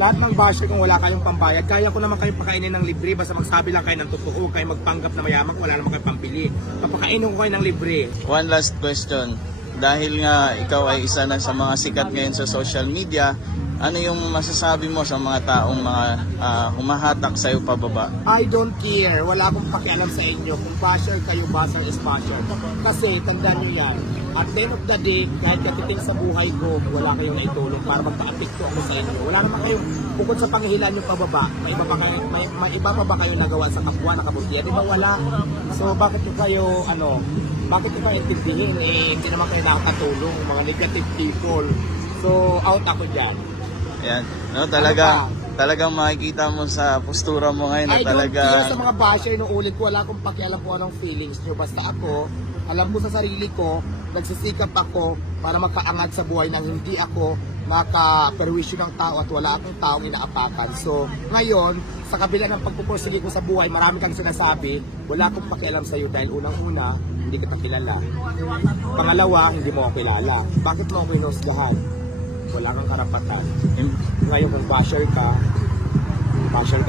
lahat ng basher kung wala kayong pambayad, kaya ko naman kayong pakainin ng libre, basta magsabi lang kayo ng totoo, kayo magpanggap na mayaman, wala naman kayong pambili. Papakainin ko kayo ng libre. One last question. Dahil nga ikaw ay isa na sa mga sikat ngayon sa social media, ano yung masasabi mo sa mga taong mga humahatak sa'yo pababa? I don't care. Wala akong pakialam sa inyo. Kung basher kayo, basher is basher. Kasi, tandaan nyo yan. At the end of the day, kahit katiting sa buhay ko, wala kayong naitulong para magpa-apekto ako sa inyo. Wala naman kayong, bukod sa panghihilan nyo pababa, may iba pa ba kayo nagawa sa kapwa na kabutihan? Di ba wala? So, bakit nyo kayo, bakit nyo kayo intindihin? Hindi naman kayo nakakatulong, mga negative people. So, out ako dyan. Yan. No, talagang makikita mo sa postura mo ngayon na I talaga... don't care sa mga basher nung ulit ko, wala akong pakialam kung anong feelings nyo. Basta ako, alam ko sa sarili ko, nagsisikap ako para makaangat sa buhay nang hindi ako makaperwisyo ng tao at wala akong taong inaapakan. So, ngayon, sa kabila ng pagpupursige ko sa buhay, marami kang sinasabi, wala akong pakialam sa iyo dahil unang-una, hindi kita kilala. Pangalawa, hindi mo ako kilala. Bakit mo ako inusgahan? Wala kang karapatan. Ngayon kung basher ka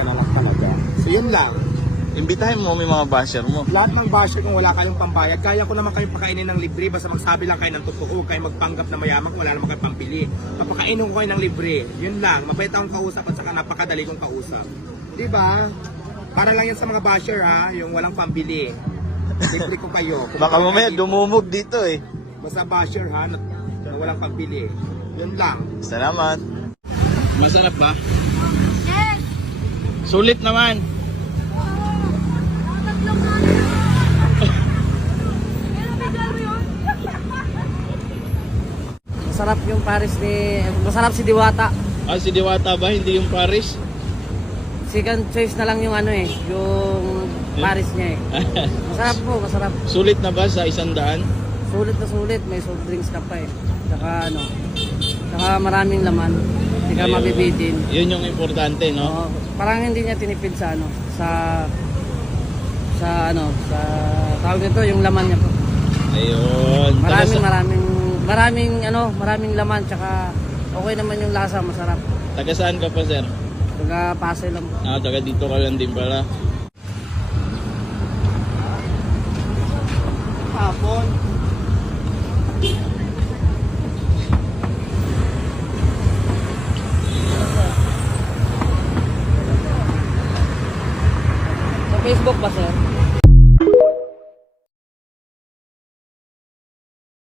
na lang talaga. So yun lang. Imbitahin mo may mga basher mo. Lahat ng basher kung wala kayong pambayad, kaya ko naman kayong pakainin ng libre, basta magsabi lang kayo ng totoo, kayo magpanggap na mayaman, wala naman kayong pambili. Papakainin ko kayo ng libre. Yun lang. Mabait akong kausap at saka napakadali kong kausap. Diba? Para lang yan sa mga basher yung walang pambili. Libre ko kayo. Baka mamaya dumumog dito eh. Basta basher na walang pambili. Yun lang. Salamat. Masarap ba? Yes! Sulit naman. Masarap yung Paris masarap si Diwata. Si Diwata ba? Hindi yung Paris? Second choice na lang yung yung Paris niya eh. Masarap po, masarap. Sulit na ba sa 100? Sulit na sulit, may soft drinks ka pa eh. Saka maraming laman. Hindi ka Ayun. mabibitin. Yun yung importante, no? Parang hindi niya tinipid sa sa tawag nito, yung laman niya po. Ayun. Maraming laman, tsaka okay naman yung lasa, masarap. Taga saan ka pa, sir? Taga Pasay lang po. Taga dito ka lang din pala. Hapon. Sa Facebook ba sir?